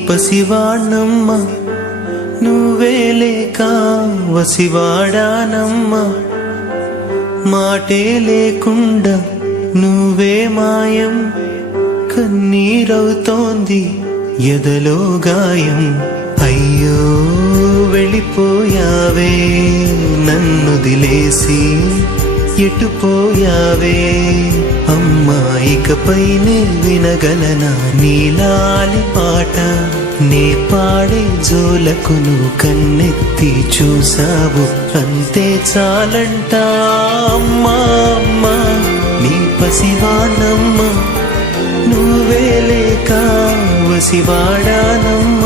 పసివాణ్ణమ్మ నువ్వే లేక వసివాడానమ్మ మాటే లేకుండా నువ్వే మాయం కన్నీరవుతోంది ఎదలో గాయం అయ్యో వెళ్ళిపోయావే నన్నుదిలేసి ఎటుపోయావే అమ్మా ఇకపైనే వినగలనా నీలాలి పాట నే పాడే జోలకు నువ్వు కన్నెత్తి చూసావు అంతే చాలంట అమ్మా అమ్మా నీ పసివాణమ్మ నువ్వే లేక వసివాడానమ్మ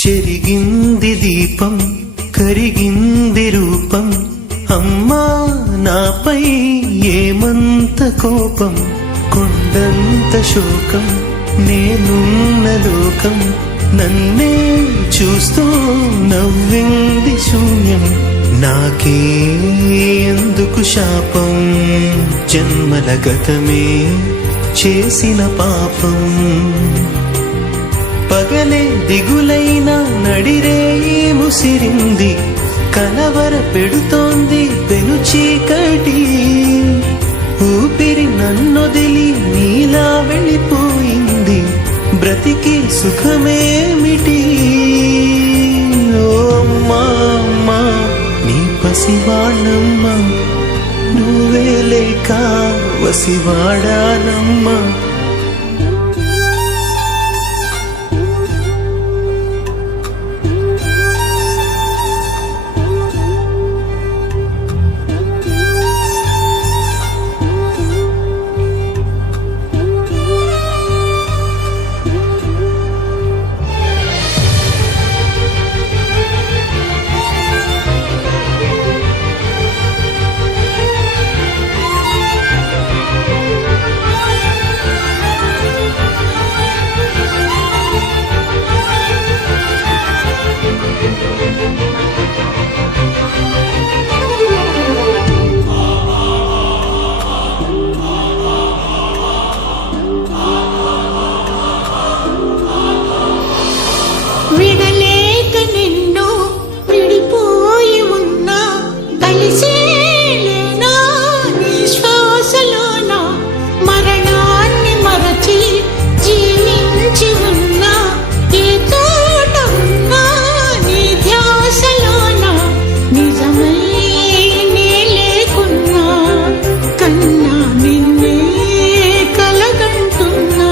చెరిగింది దీపం కరిగింది రూపం అమ్మా నాపై ఏమంత కోపం కొండంత శోకం నేనున్న లోకం నన్నే చూస్తూ నవ్వింది శూన్యం నాకే ఎందుకు శాపం జన్మల గతమే చేసిన పాపం పగలే దిగులైనా నడిరేయి ముసిరింది కలవర పెడుతోంది పెను చీకటి ఊపిరి నన్నొదిలి నీలా వెళ్ళిపోయింది బ్రతికి సుఖమేమిటి ఓ అమ్మా అమ్మా నీ పసివాణమ్మ నువ్వే లేక వసివాడానమ్మ విడలేక నిన్ను విడిపోయి ఉన్నా కలిసేలేనా నీ శ్వాసలోన మరణాన్ని మరచి జీవించి ఉన్నా ఏ తోట ఉన్నా నీ ధ్యాసలోన నిజమై నే లేకున్నా కన్నా నిన్నే కలగంటున్నా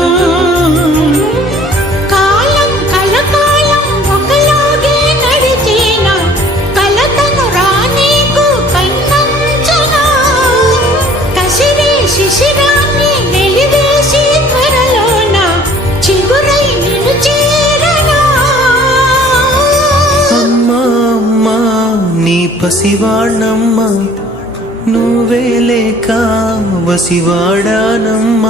పసివాణమ్మ నువ్వే లేక వసివాడానమ్మ